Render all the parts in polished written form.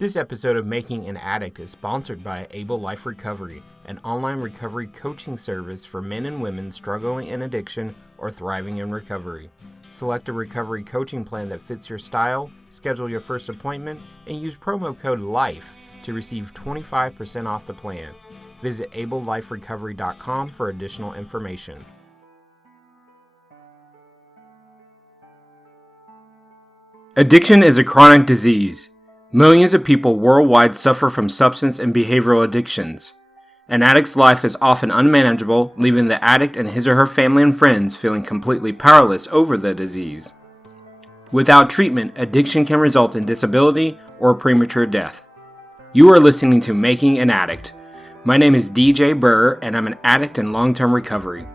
This episode of Making an Addict is sponsored by Able Life Recovery, an online recovery coaching service for men and women struggling in addiction or thriving in recovery. Select a recovery coaching plan that fits your style, schedule your first appointment, and use promo code LIFE to receive 25% off the plan. Visit ableliferecovery.com for additional information. Addiction is a chronic disease. Millions of people worldwide suffer from substance and behavioral addictions. An addict's life is often unmanageable, leaving the addict and his or her family and friends feeling completely powerless over the disease. Without treatment, addiction can result in disability or premature death. You are listening to Making an Addict. My name is DJ Burr, and I'm an addict in long-term recovery.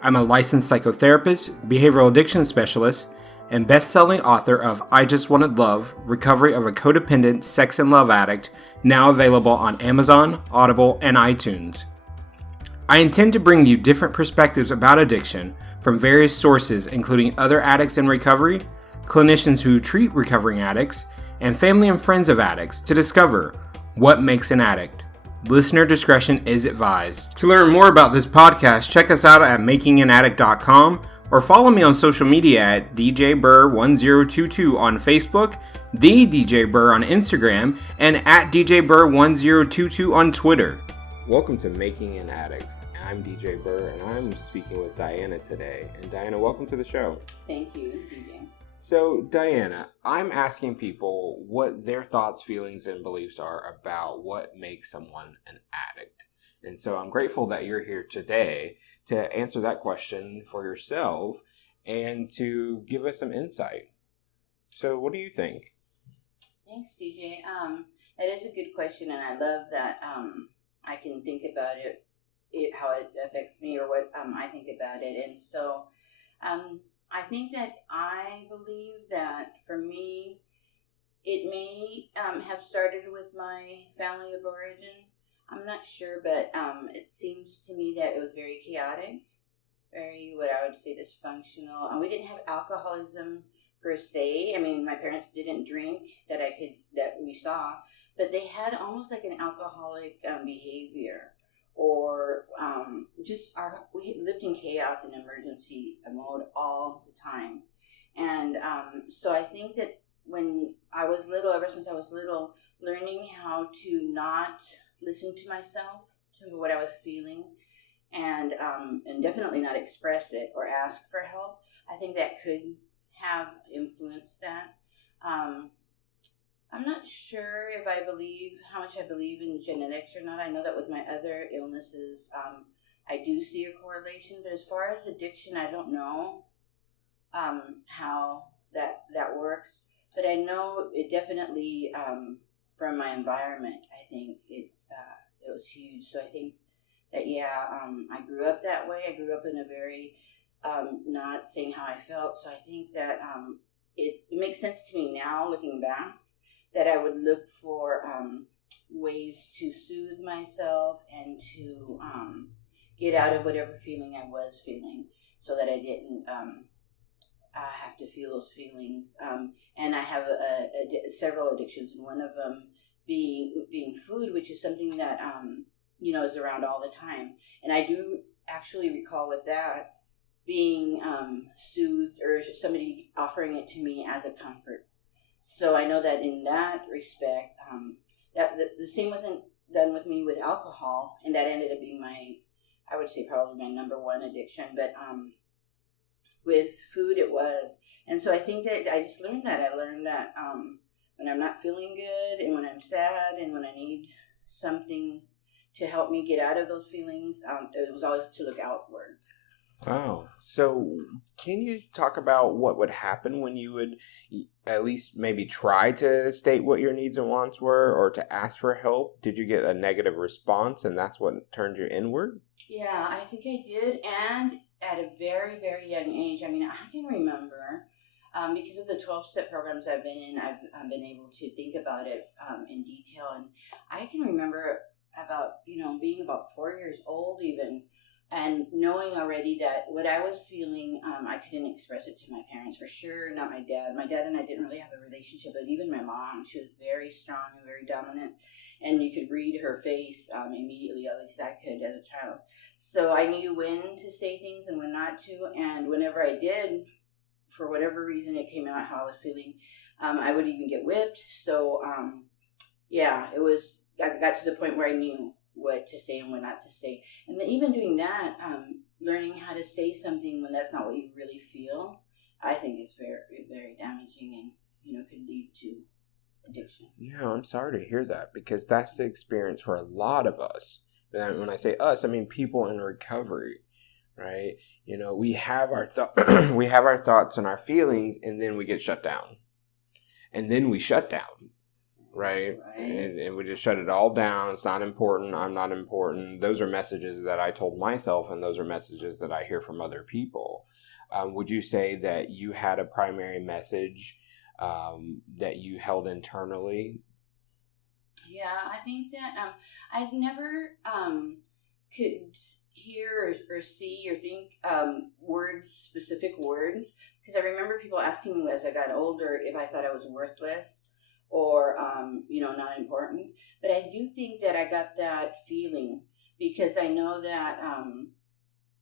I'm a licensed psychotherapist, behavioral addiction specialist, and best-selling author of I Just Wanted Love, Recovery of a Codependent Sex and Love Addict, now available on Amazon, Audible, and iTunes. I intend to bring you different perspectives about addiction from various sources, including other addicts in recovery, clinicians who treat recovering addicts, and family and friends of addicts to discover what makes an addict. Listener discretion is advised. To learn more about this podcast, check us out at makinganaddict.com or follow me on social media at DJBurr1022 on Facebook, The DJ Burr on Instagram, and at DJBurr1022 on Twitter. Welcome to Making an Addict. I'm DJ Burr, and I'm speaking with Diana today. And Diana, welcome to the show. Thank you, DJ. So, Diana, I'm asking people what their thoughts, feelings, and beliefs are about what makes someone an addict. And so I'm grateful that you're here today to answer that question for yourself and to give us some insight. So what do you think? Thanks, CJ. That is a good question, and I love that I can think about it, how it affects me or what I think about it. And so I think that I believe that for me, it may have started with my family of origin. I'm not sure, but it seems to me that it was very chaotic, very, what I would say, dysfunctional. And we didn't have alcoholism per se. I mean, my parents didn't drink that we saw, but they had almost like an alcoholic behavior, or we lived in chaos and emergency mode all the time. And so I think that when I was little, ever since I was little, learning how to not listen to myself, to what I was feeling, and definitely not express it or ask for help. I think that could have influenced that. I'm not sure if how much I believe in genetics or not. I know that with my other illnesses, I do see a correlation, but as far as addiction, I don't know how that works. But I know it definitely, from my environment, I think it was huge. So I think that, I grew up that way. I grew up in a very, not saying how I felt. So I think that it makes sense to me now, looking back, that I would look for ways to soothe myself and to get out of whatever feeling I was feeling, so that I didn't have to feel those feelings. And I have several addictions, and one of them being food, which is something that is around all the time. And I do actually recall with that being soothed, or somebody offering it to me as a comfort. So I know that in that respect, that the same wasn't done with me with alcohol, and that ended up being I would say probably my number one addiction. But with food, it was. And so I think that I just learned that. I learned that when I'm not feeling good, and when I'm sad, and when I need something to help me get out of those feelings, it was always to look outward. Wow. So can you talk about what would happen when you would at least maybe try to state what your needs and wants were, or to ask for help? Did you get a negative response, and that's what turned you inward? Yeah, I think I did. And at a very, very young age. I mean, I can remember, because of the 12-step programs I've been in, I've been able to think about it in detail. And I can remember about, being about 4 years old even, And knowing already that what I was feeling, I couldn't express it to my parents, for sure, not my dad. My dad and I didn't really have a relationship, but even my mom, she was very strong and very dominant, and you could read her face immediately, at least I could as a child. So I knew when to say things and when not to, and whenever I did, for whatever reason it came out how I was feeling, I would even get whipped. So yeah, I got to the point where I knew what to say and what not to say. And then even doing that, learning how to say something when that's not what you really feel, I think is very, very damaging and, could lead to addiction. Yeah, I'm sorry to hear that, because that's the experience for a lot of us. And when I say us, I mean people in recovery, right? We have our we have our thoughts and our feelings, and then we get shut down. And then we shut down. Right. And we just shut it all down. It's not important. I'm not important. Those are messages that I told myself, and those are messages that I hear from other people. Would you say that you had a primary message that you held internally? Yeah, I think that I'd never could hear or see or think specific words, because I remember people asking me as I got older if I thought I was worthless or not important. But I do think that I got that feeling because I know that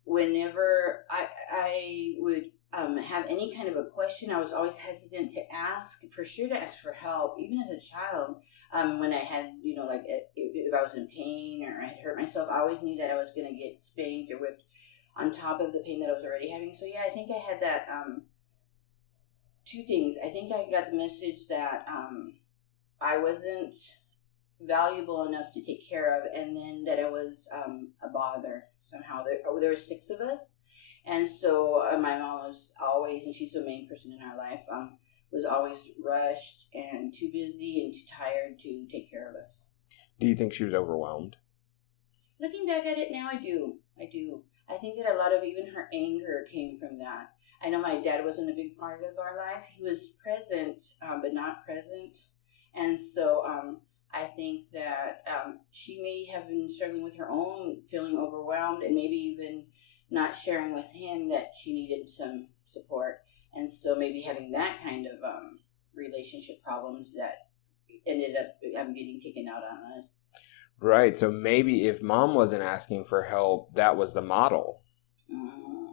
whenever I would have any kind of a question, I was always hesitant to ask, for sure to ask for help, even as a child. When I had, if I was in pain or I had hurt myself, I always knew that I was going to get spanked or whipped on top of the pain that I was already having. So yeah, I think I had that two things. I think I got the message that I wasn't valuable enough to take care of, and then that I was a bother somehow. There were 6 of us, and so my mom was always, and she's the main person in our life, was always rushed and too busy and too tired to take care of us. Do you think she was overwhelmed? Looking back at it now, I do. I think that a lot of even her anger came from that. I know my dad wasn't a big part of our life. He was present, but not present. And so I think that she may have been struggling with her own feeling overwhelmed, and maybe even not sharing with him that she needed some support. And so maybe having that kind of relationship problems that ended up getting taken out on us. Right. So maybe if mom wasn't asking for help, that was the model.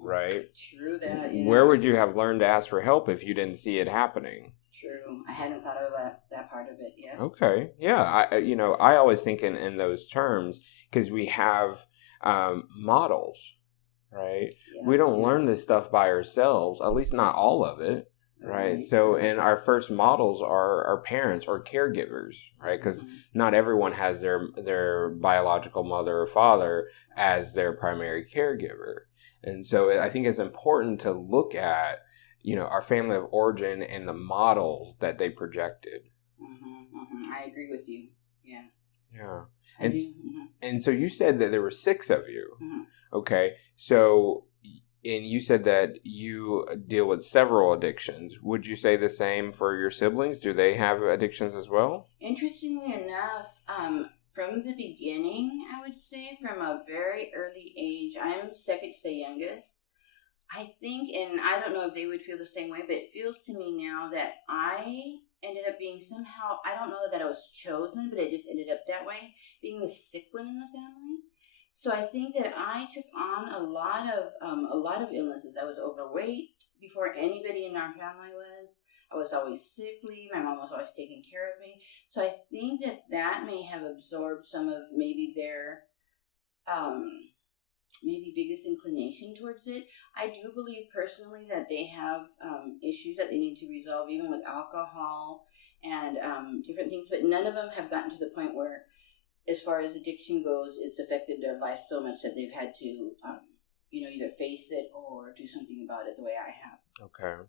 Right? True that, yeah. Where would you have learned to ask for help if you didn't see it happening? True. I hadn't thought about that part of it, yeah. Okay. Yeah. I always think in those terms because we have models, right? Yeah, we don't learn this stuff by ourselves, at least not all of it. Right. So, and our first models are our parents or caregivers, right? Because not everyone has their biological mother or father as their primary caregiver. And so I think it's important to look at, our family of origin and the models that they projected. I agree with you. Yeah. Yeah. And so you said that there were 6 of you. Okay. So, and you said that you deal with several addictions. Would you say the same for your siblings? Do they have addictions as well? Interestingly enough, from the beginning, I would say from a very early age, I'm second to the youngest. I think, and I don't know if they would feel the same way, but it feels to me now that I ended up being somehow, I don't know that I was chosen, but it just ended up that way, being the sick one in the family. So I think that I took on a lot of illnesses. I was overweight before anybody in our family was. I was always sickly. My mom was always taking care of me. So I think that may have absorbed some of maybe their maybe biggest inclination towards it. I do believe personally that they have issues that they need to resolve, even with alcohol and different things. But none of them have gotten to the point where, as far as addiction goes, it's affected their life so much that they've had to, either face it or do something about it the way I have. Okay.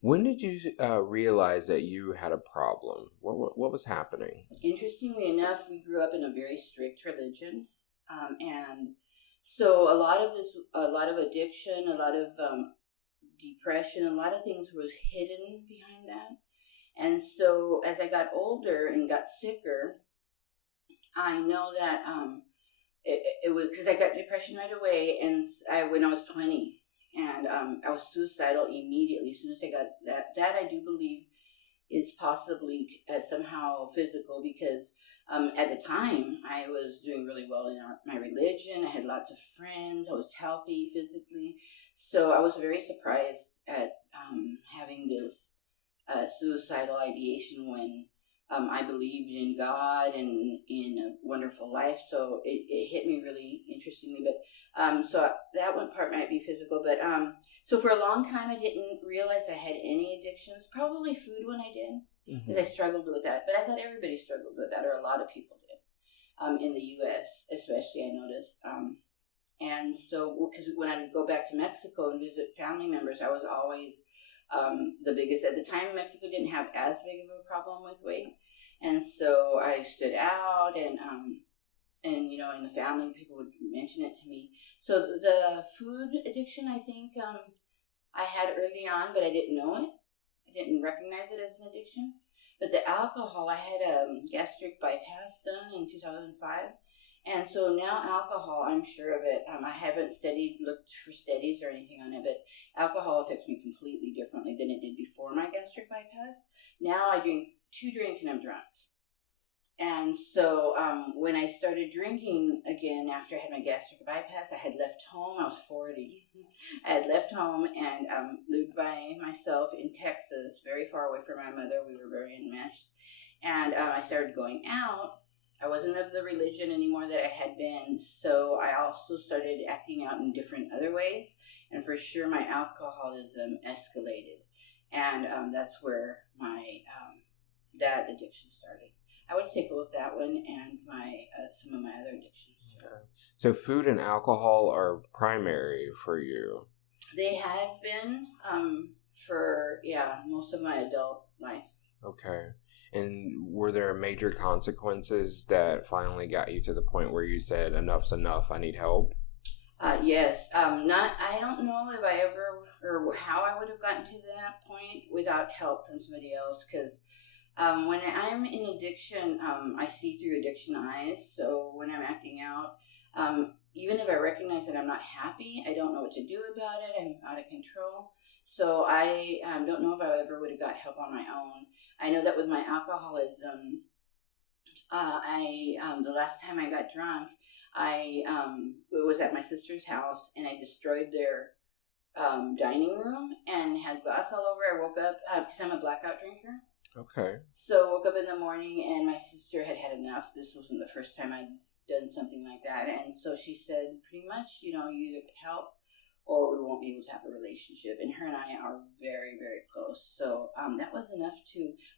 When did you realize that you had a problem? What was happening? Interestingly enough, we grew up in a very strict religion, and so a lot of addiction, a lot of depression, a lot of things was hidden behind that. And so as I got older and got sicker, I know that it was because I got depression right away, and when I was 20, and I was suicidal immediately as soon as I got that. That I do believe is possibly somehow physical because at the time I was doing really well in my religion. I had lots of friends. I was healthy physically, so I was very surprised at having this suicidal ideation when I believed in God and in a wonderful life. So it hit me really interestingly. But so that one part might be physical. But so for a long time, I didn't realize I had any addictions. Probably food when I did, because I struggled with that. But I thought everybody struggled with that, or a lot of people did. In the U.S., especially, I noticed. And so, because when I would go back to Mexico and visit family members, I was always the biggest. At the time, Mexico didn't have as big of a problem with weight, and so I stood out, and you know, in the family, people would mention it to me. So the food addiction, I think, I had early on, but I didn't know it. I didn't recognize it as an addiction. But the alcohol, I had a gastric bypass done in 2005. And so now alcohol, I'm sure of it. I haven't looked for studies or anything on it, but alcohol affects me completely differently than it did before my gastric bypass. Now I drink 2 drinks and I'm drunk. And so when I started drinking again after I had my gastric bypass, I had left home. I was 40. I had left home and lived by myself in Texas, very far away from my mother. We were very enmeshed. And I started going out. I wasn't of the religion anymore that I had been, so I also started acting out in different other ways, and for sure my alcoholism escalated, and that's where my that addiction started. I would say both that one and my some of my other addictions. Okay. So food and alcohol are primary for you. They have been for most of my adult life. Okay. And were there major consequences that finally got you to the point where you said, enough's enough, I need help? Yes. I don't know if I ever, or how I would have gotten to that point without help from somebody else. Because when I'm in addiction, I see through addiction eyes. So when I'm acting out, even if I recognize that I'm not happy, I don't know what to do about it. I'm out of control. So I don't know if I ever would have got help on my own. I know that with my alcoholism, the last time I got drunk, it was at my sister's house, and I destroyed their dining room and had glass all over. I woke up because I'm a blackout drinker. Okay. So I woke up in the morning, and my sister had had enough. This wasn't the first time I'd done something like that, and so she said, pretty much, you either get help or we won't be able to have a relationship. And her and I are very, very close. So that was enough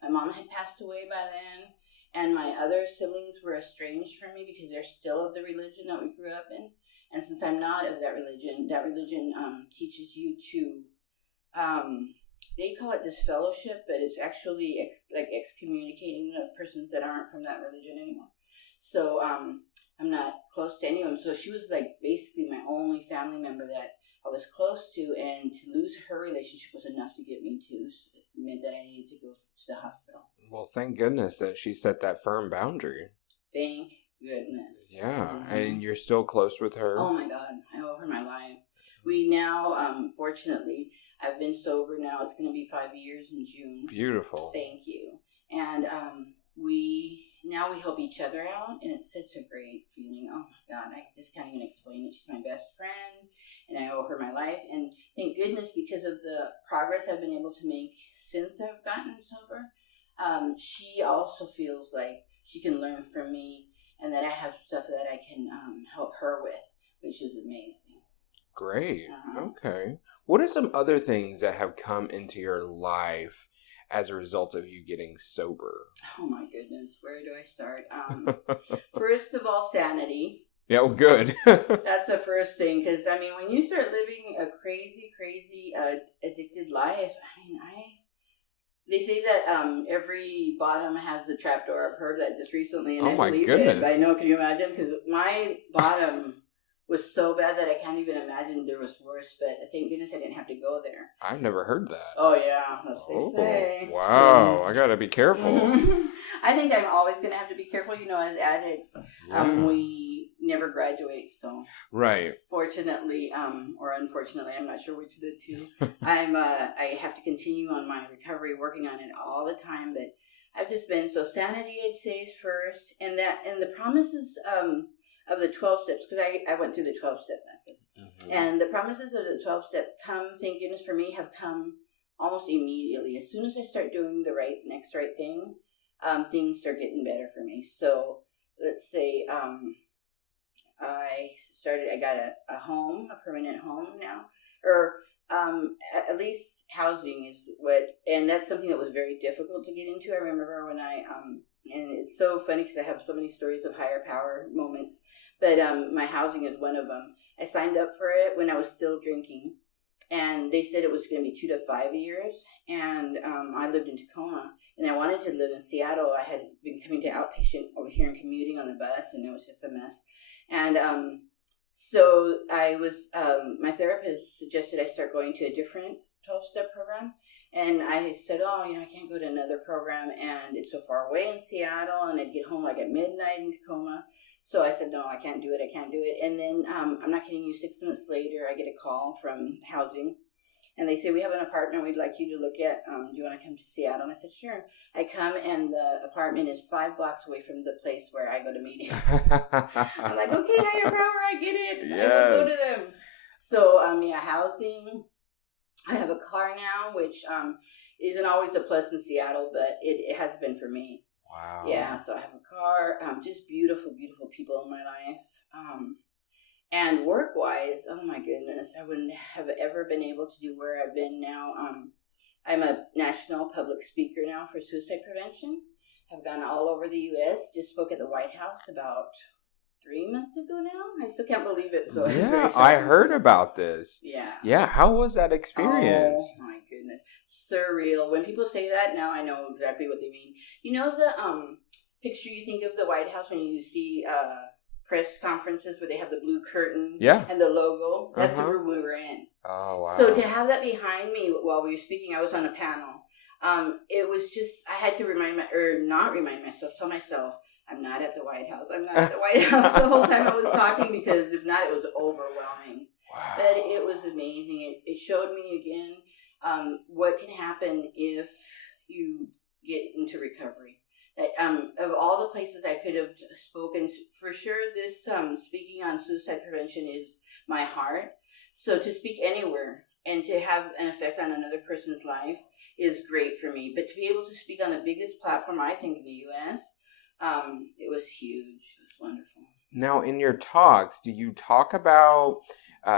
my mom had passed away by then, and my other siblings were estranged from me because they're still of the religion that we grew up in. And since I'm not of that religion teaches you to, they call it disfellowship, but it's actually like excommunicating the persons that aren't from that religion anymore. So I'm not close to any of them. So she was like basically my only family member that I was close to, and to lose her relationship was enough to get me to, it meant that I needed to go to the hospital. Well, thank goodness that she set that firm boundary. Thank goodness. Yeah, and you're still close with her? Oh my God, I owe her my life. We now, fortunately, I've been sober now. It's going to be 5 years in June. Beautiful. Thank you. And we help each other out, and it's such a great feeling. Oh my God, I just can't even explain it. She's my best friend, and I owe her my life. And thank goodness, because of the progress I've been able to make since I've gotten sober, she also feels like she can learn from me, and that I have stuff that I can help her with, which is amazing. Great. Okay. What are some other things that have come into your life as a result of you getting sober? Oh my goodness, where do I start? First of all, sanity. Yeah, well, good. That's the first thing, because I mean, when you start living a crazy, addicted life, they say that every bottom has a trapdoor. I've heard that just recently, and I believe it. I know, can you imagine? Because my bottom was so bad that I can't even imagine there was worse, but thank goodness I didn't have to go there. I've never heard that. Oh, yeah, that's what they say. Wow, I gotta be careful. I think I'm always going to have to be careful, as addicts. Yeah. We never graduate. So right. fortunately, or unfortunately, I'm not sure which of the two. I have to continue on my recovery, working on it all the time. But I've just been so sanity, I'd say, is first, and the promises of the 12 steps, because I went through the 12-step method, and the promises of the 12-step come, thank goodness for me, have come almost immediately. As soon as I start doing the next right thing, things start getting better for me. So let's say I got a home, a permanent home now, or at least housing is and that's something that was very difficult to get into. I remember when and it's so funny because I have so many stories of higher power moments, but my housing is one of them. I signed up for it when I was still drinking, and they said it was going to be 2 to 5 years, and I lived in Tacoma, and I wanted to live in Seattle. I had been coming to outpatient over here and commuting on the bus, and it was just a mess. And so I was, my therapist suggested I start going to a different 12-step program. And I said, I can't go to another program, and it's so far away in Seattle, and I'd get home like at midnight in Tacoma. So I said, no, I can't do it. And then, I'm not kidding you, 6 months later, I get a call from housing, and they say, we have an apartment we'd like you to look at. Do you want to come to Seattle? And I said, sure. I come, and the apartment is 5 blocks away from the place where I go to meetings. I'm like, okay, higher power, I get it. Yes. I will go to them. So, housing. I have a car now, which isn't always a plus in Seattle, but it has been for me. Wow. Yeah, so I have a car, just beautiful, beautiful people in my life. And work-wise, oh my goodness, I wouldn't have ever been able to do where I've been now. I'm a national public speaker now for suicide prevention. I've gone all over the U.S., just spoke at the White House about 3 months ago now. I still can't believe it. So yeah, I heard about this. Yeah. Yeah, how was that experience? Oh my goodness, surreal. When people say that, now I know exactly what they mean. You know the picture you think of the White House when you see press conferences where they have the blue curtain and the logo? That's the room we were in. Oh wow. So to have that behind me while we were speaking, I was on a panel. It was just, I had to tell myself, I'm not at the White House. I'm not at the White House the whole time I was talking, because if not, it was overwhelming. Wow. But it was amazing. It showed me again what can happen if you get into recovery. That, of all the places I could have spoken, for sure this speaking on suicide prevention is my heart. So to speak anywhere and to have an effect on another person's life is great for me. But to be able to speak on the biggest platform, I think, in the U.S., it was huge. It was wonderful. Now, in your talks, do you talk about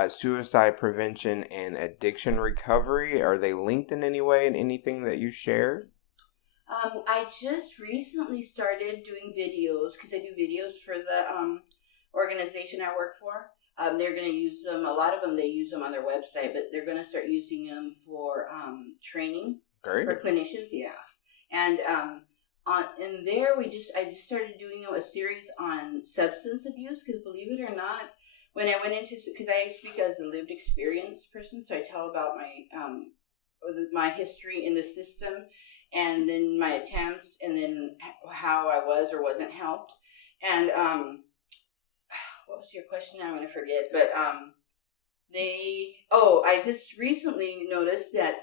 suicide prevention and addiction recovery? Are they linked in any way in anything that you share? I just recently started doing videos, because I do videos for the organization I work for. They're going to use them. A lot of them, they use them on their website, but they're going to start using them for training for clinicians. Yeah. And in there, I just started doing a series on substance abuse, because believe it or not, when I went into, because I speak as a lived experience person, so I tell about my history in the system, and then my attempts, and then how I was or wasn't helped. And what was your question? Now I'm going to forget. But I just recently noticed that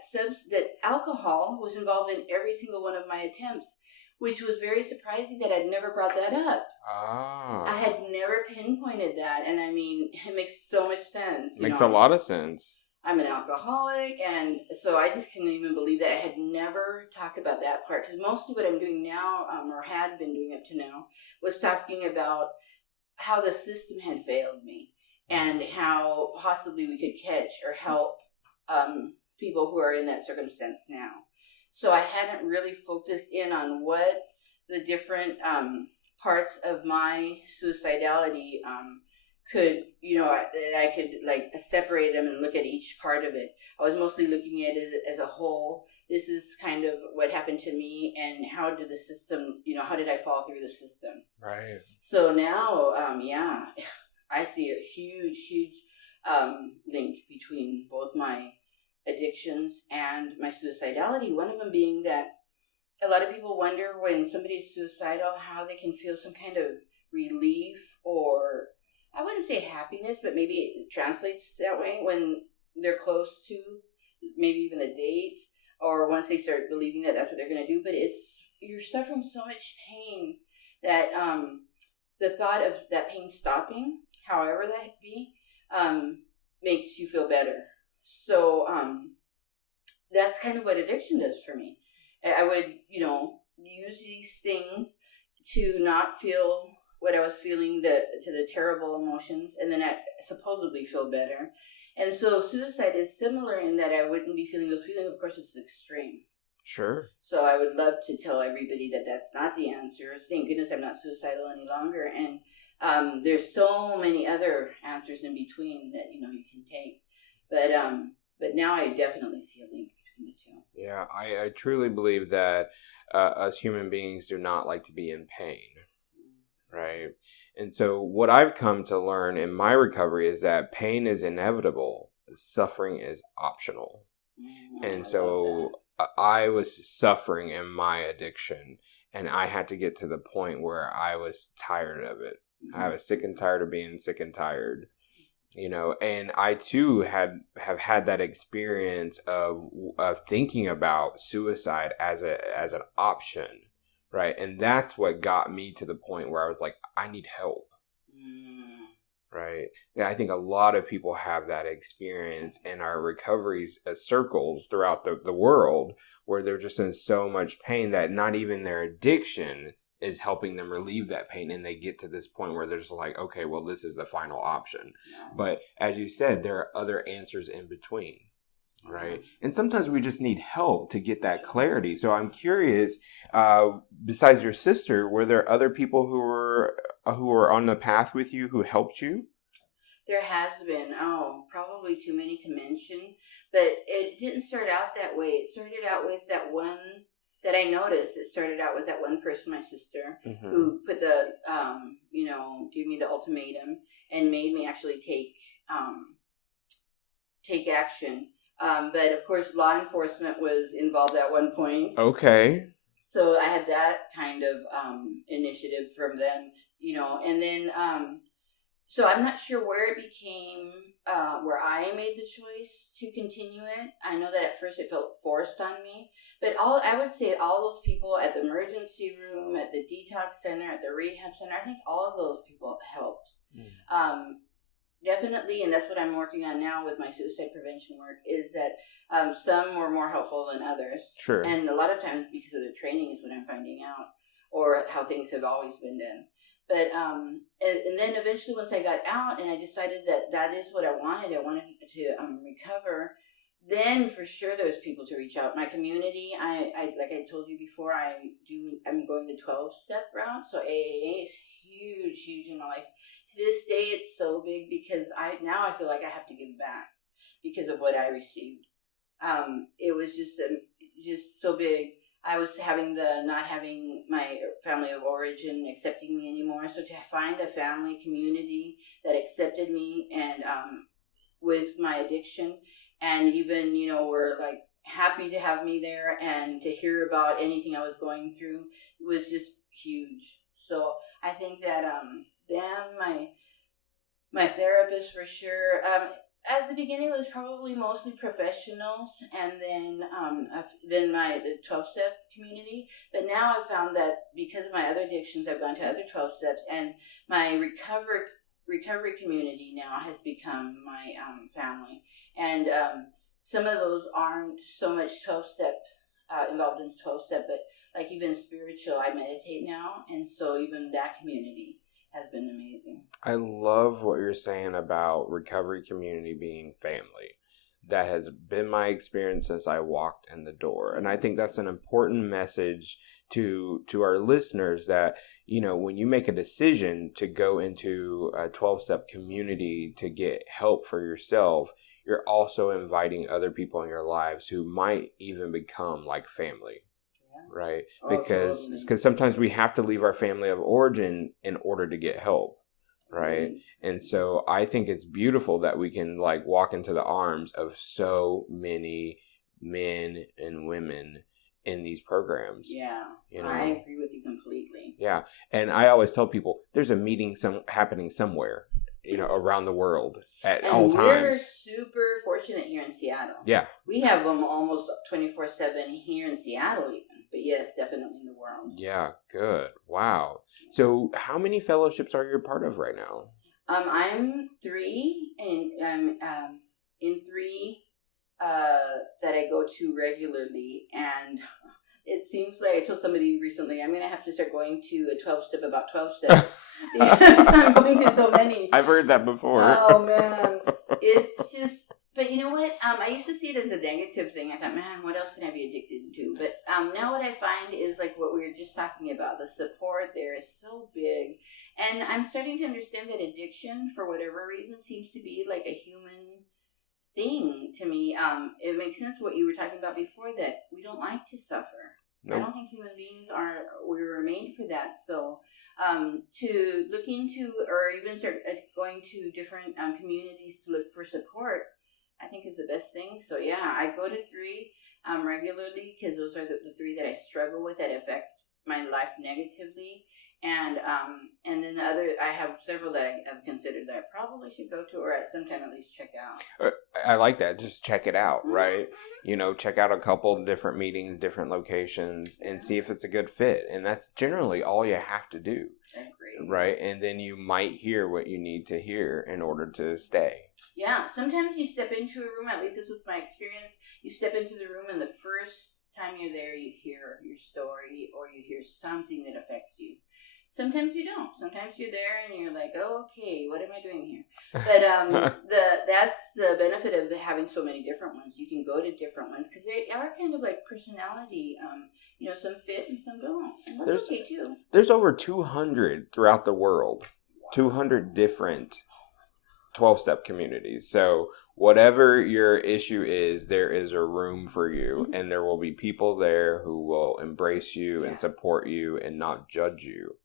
alcohol was involved in every single one of my attempts, which was very surprising that I'd never brought that up. Ah. I had never pinpointed that, and I mean, it makes so much sense. Makes a lot of sense. I'm an alcoholic, and so I just couldn't even believe that I had never talked about that part, because mostly what I'm doing now, or had been doing up to now, was talking about how the system had failed me, and how possibly we could catch or help people who are in that circumstance now. So I hadn't really focused in on what the different parts of my suicidality could, I could like separate them and look at each part of it. I was mostly looking at it as a whole. This is kind of what happened to me, and how did the system, how did I fall through the system? Right. So now, I see a huge, huge link between both my addictions and my suicidality. One of them being that a lot of people wonder when somebody's suicidal how they can feel some kind of relief or I wouldn't say happiness, but maybe it translates that way when they're close to maybe even the date, or once they start believing that that's what they're going to do. But you're suffering so much pain that the thought of that pain stopping, however that be, makes you feel better. So that's kind of what addiction does for me. I would, use these things to not feel what I was feeling, to the terrible emotions, and then I supposedly feel better. And so suicide is similar in that I wouldn't be feeling those feelings. Of course, it's extreme. Sure. So I would love to tell everybody that that's not the answer. Thank goodness I'm not suicidal any longer. And there's so many other answers in between that, you can take. But now I definitely see a link between the two. Yeah, I truly believe that us human beings do not like to be in pain, right? And so what I've come to learn in my recovery is that pain is inevitable, suffering is optional. And so I was suffering in my addiction, and I had to get to the point where I was tired of it. I was sick and tired of being sick and tired. And I too have had that experience of thinking about suicide as an option, right? And that's what got me to the point where I was like, I need help, right? Yeah, I think a lot of people have that experience in our recoveries circles throughout the world, where they're just in so much pain that not even their addiction is helping them relieve that pain, and they get to this point where they're just like, okay, well, this is the final option. But as you said, there are other answers in between, right? And sometimes we just need help to get that clarity. So I'm curious, besides your sister, were there other people who were on the path with you who helped you? There has been, probably too many to mention, but it didn't start out that way. It started out with that one that I noticed. It started out with that one person, my sister, who put the, give me the ultimatum and made me actually take action. But of course, law enforcement was involved at one point. Okay. So I had that kind of initiative from them, and then, so I'm not sure where it became, where I made the choice to continue it. I know that at first it felt forced on me, but I would say all those people at the emergency room, at the detox center, at the rehab center, I think all of those people helped. Definitely, and that's what I'm working on now with my suicide prevention work, is that some were more helpful than others. Sure. And a lot of times because of the training is what I'm finding out, or how things have always been done. But, and then eventually once I got out and I decided that is what I wanted to recover, then for sure there was people to reach out. My community, I like I told you before, I'm going the 12-step route. So AAA is huge in my life. To this day, it's so big because I feel like I have to give back because of what I received. It was just so big. I was not having my family of origin accepting me anymore. So to find a family community that accepted me and with my addiction, and even, were like happy to have me there and to hear about anything I was going through, was just huge. So I think that my therapist for sure. At the beginning, it was probably mostly professionals, and then the 12-step community. But now I've found that because of my other addictions, I've gone to other 12 steps, and my recovery community now has become my family. And some of those aren't so much 12-step involved in 12-step, but like even spiritual, I meditate now, and so even that community has been amazing. I love what you're saying about recovery community being family. That has been my experience since I walked in the door. And I think that's an important message to our listeners, that, when you make a decision to go into a 12-step community to get help for yourself, you're also inviting other people in your lives who might even become like family. Right? Because sometimes we have to leave our family of origin in order to get help. Right? And so I think it's beautiful that we can walk into the arms of so many men and women in these programs. Yeah. I agree with you completely. Yeah. And I always tell people there's a meeting happening somewhere. around the world at and all times. We're super fortunate here in Seattle. Yeah. We have them almost 24/7 here in Seattle even. But yes, definitely in the world. Yeah, good. Wow. So how many fellowships are you a part of right now? I'm 3, and I'm in 3 that I go to regularly, and it seems like I told somebody recently I'm going to have to start going to a 12-step about 12 steps because I'm going to so many. I've heard that before. Oh, man. It's just, but you know what? I used to see it as a negative thing. I thought, man, what else can I be addicted to? But now what I find is like what we were just talking about. The support there is so big. And I'm starting to understand that addiction, for whatever reason, seems to be like a human thing to me. It makes sense what you were talking about before, that we don't like to suffer. Nope. I don't think human beings we were made for that. So to look into, or even start going to different communities to look for support, I think is the best thing. So yeah, I go to 3 regularly because those are the 3 that I struggle with that affect my life negatively. And then I have several that I have considered that I probably should go to, or at some time at least check out. I like that. Just check it out, right? Mm-hmm. Check out a couple different meetings, different locations, and see if it's a good fit. And that's generally all you have to do. I agree. Right? And then you might hear what you need to hear in order to stay. Yeah. Sometimes you step into a room, at least this was my experience, you step into the room and the first time you're there, you hear your story or you hear something that affects you. Sometimes you don't. Sometimes you're there and you're like, oh, okay, what am I doing here? But that's the benefit of having so many different ones. You can go to different ones because they are kind of like personality. Some fit and some don't. And that's okay too. There's over 200 throughout the world. Wow. 200 different 12-step communities. So whatever your issue is, there is a room for you. Mm-hmm. And there will be people there who will embrace you and support you and not judge you.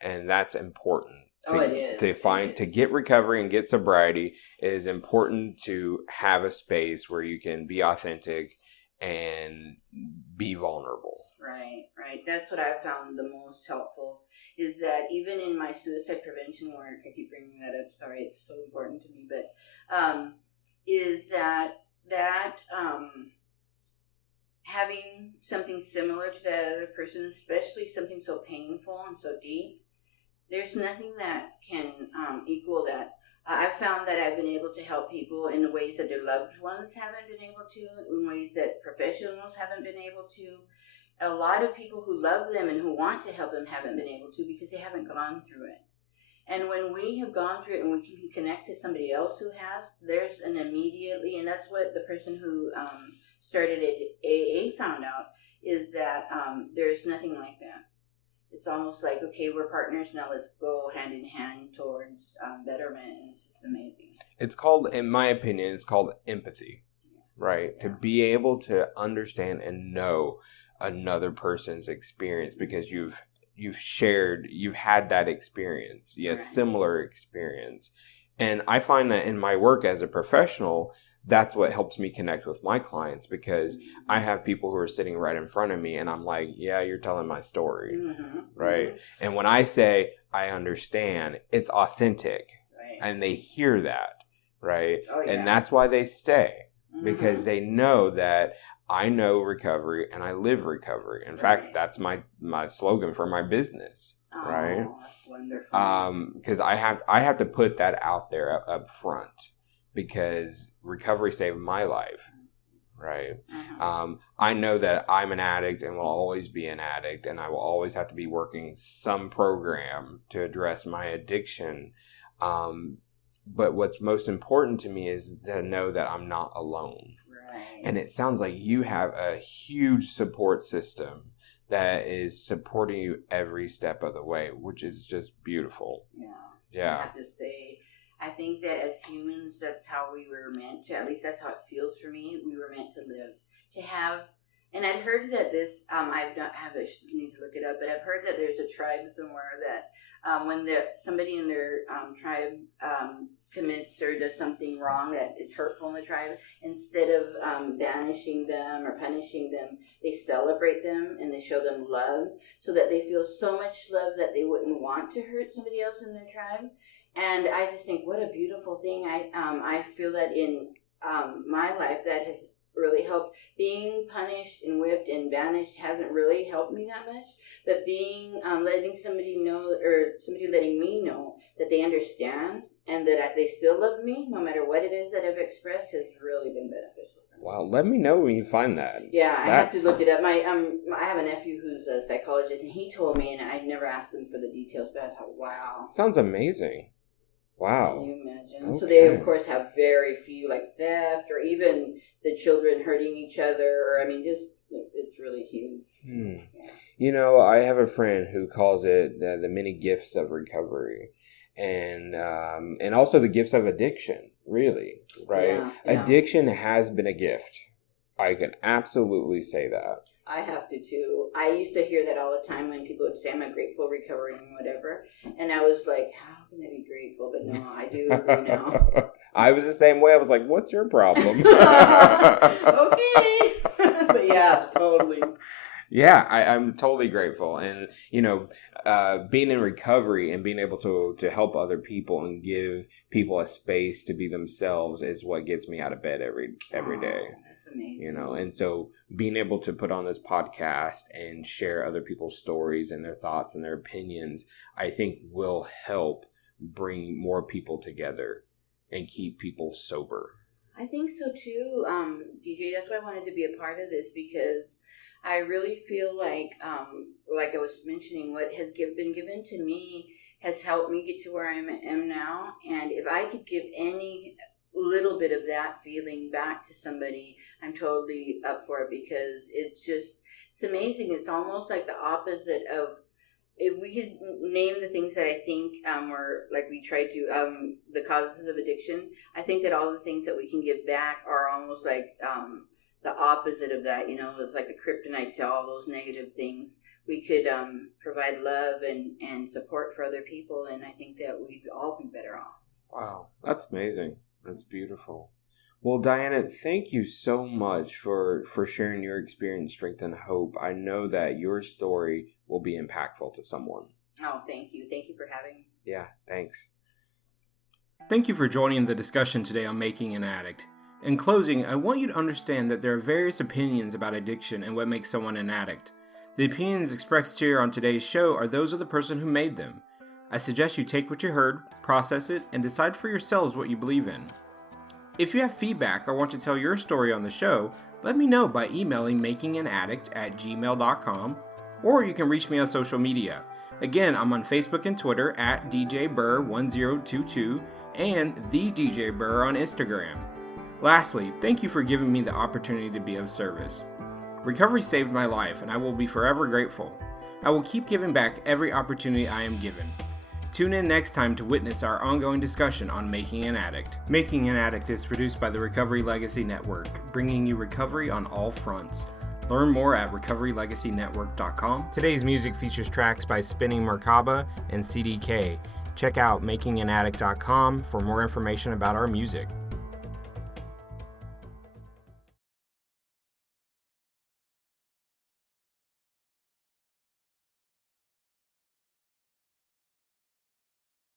And that's important. It is. To get recovery and get sobriety, it is important to have a space where you can be authentic and be vulnerable. Right. That's what I've found the most helpful, is that even in my suicide prevention work, I keep bringing that up, sorry, it's so important to me, but is that having something similar to that other person, especially something so painful and so deep, there's nothing that can equal that. I've found that I've been able to help people in ways that their loved ones haven't been able to, in ways that professionals haven't been able to. A lot of people who love them and who want to help them haven't been able to because they haven't gone through it. And when we have gone through it and we can connect to somebody else who has, there's an immediately, and that's what the person who started at AA found out, is that there's nothing like that. It's almost like, okay, we're partners, now let's go hand in hand towards betterment, and it's just amazing. It's called, in my opinion, it's called empathy, right? Yeah. To be able to understand and know another person's experience because you've had that experience, similar experience. And I find that in my work as a professional, that's what helps me connect with my clients, because I have people who are sitting right in front of me and I'm like, yeah, you're telling my story, right? Mm-hmm. And when I say I understand, it's authentic, and they hear that, right? Oh, yeah. And that's why they stay, because they know that I know recovery and I live recovery. In fact, that's my slogan for my business, right? That's wonderful. Because I have to put that out there up front, because recovery saved my life, right? Mm-hmm. I know that I'm an addict and will always be an addict, and I will always have to be working some program to address my addiction. But what's most important to me is to know that I'm not alone. Right. And it sounds like you have a huge support system that is supporting you every step of the way, which is just beautiful. Yeah. I have to say, I think that as humans, that's how we were meant to, at least that's how it feels for me, we were meant to live. To have And I'd heard that this, I've not have it, need to look it up, but I've heard that there's a tribe somewhere that when somebody in their tribe commits or does something wrong that is hurtful in the tribe, instead of banishing them or punishing them, they celebrate them and they show them love so that they feel so much love that they wouldn't want to hurt somebody else in their tribe. And I just think, what a beautiful thing. I feel that in my life that has really helped. Being punished and whipped and banished hasn't really helped me that much, but being letting somebody know, or somebody letting me know that they understand and that they still love me no matter what it is that I've expressed has really been beneficial for me. Wow, let me know when you find that. Yeah, I have to look it up. I have a nephew who's a psychologist, and he told me, and I've never asked him for the details, but I thought, wow. Sounds amazing. Wow. Can you imagine? Okay. So they, of course, have very few, like theft or even the children hurting each other. Or, I mean, just, it's really huge. Yeah. You know, I have a friend who calls it the many gifts of recovery. And also the gifts of addiction, really, right? Yeah. Addiction has been a gift. I can absolutely say that. I have to, too. I used to hear that all the time when people would say, I'm a grateful, recovering, whatever. And I was like, how can I be grateful? But no, I do agree now. I was the same way. I was like, what's your problem? Okay. But yeah, totally. Yeah, I'm totally grateful. And, you know, being in recovery and being able to help other people and give people a space to be themselves is what gets me out of bed every day. That's amazing. You know, and so being able to put on this podcast and share other people's stories and their thoughts and their opinions, I think will help bring more people together and keep people sober. I think so too, DJ. That's why I wanted to be a part of this, because I really feel like I was mentioning, what has been given to me has helped me get to where I am now. And if I could give any little bit of that feeling back to somebody, I'm totally up for it, because it's amazing. It's almost like the opposite of, if we could name the things that I think were, like we tried to, the causes of addiction, I think that all the things that we can give back are almost like the opposite of that. You know, it's like a kryptonite to all those negative things. We could provide love and support for other people, and I think that we'd all be better off. Wow, that's amazing. That's beautiful. Well, Diana, thank you so much for sharing your experience, strength, and hope. I know that your story will be impactful to someone. Oh, thank you. Thank you for having me. Yeah, thanks. Thank you for joining the discussion today on Making an Addict. In closing, I want you to understand that there are various opinions about addiction and what makes someone an addict. The opinions expressed here on today's show are those of the person who made them. I suggest you take what you heard, process it, and decide for yourselves what you believe in. If you have feedback or want to tell your story on the show, let me know by emailing makinganaddict@gmail.com, or you can reach me on social media. Again, I'm on Facebook and Twitter at DJBurr1022 and The DJ Burr on Instagram. Lastly, thank you for giving me the opportunity to be of service. Recovery saved my life, and I will be forever grateful. I will keep giving back every opportunity I am given. Tune in next time to witness our ongoing discussion on Making an Addict. Making an Addict is produced by the Recovery Legacy Network, bringing you recovery on all fronts. Learn more at recoverylegacynetwork.com. Today's music features tracks by Spinning Merkaba and CDK. Check out makinganaddict.com for more information about our music.